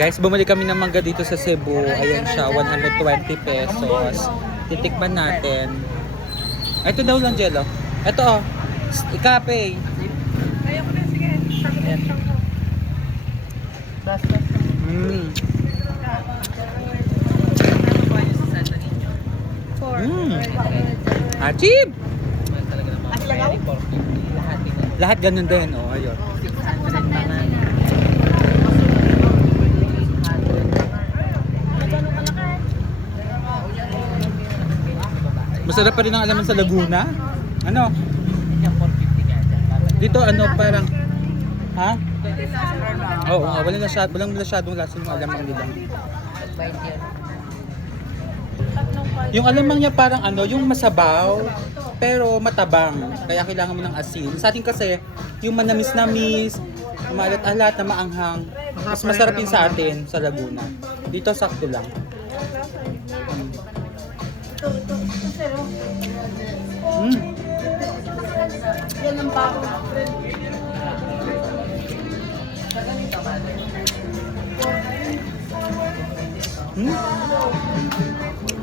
Guys, bumili kami ng mangga dito sa Cebu. Ayan siya, 120 pesos. Titikman natin. Ito daw lang, Jello. Ito oh. Ikape. Ayoko na, sige. Ko. Mm. Mm. Achib! Lahat ganun din, oh. Masarap pa rin ang alaman sa Laguna. Ano? Dito ano parang Ha? Oo, oh, walang masyadong, walang masyadong lasa yung alamang nila. Yung alamang niya parang ano, yung masabaw, pero matabang. Kaya kailangan mo ng asin. Sa atin kasi, yung manamis-namis, maalat-alat na maanghang. Mas masarap yun sa atin, sa Laguna. Dito, sakto lang. Mm. Yan ang bago. Mm.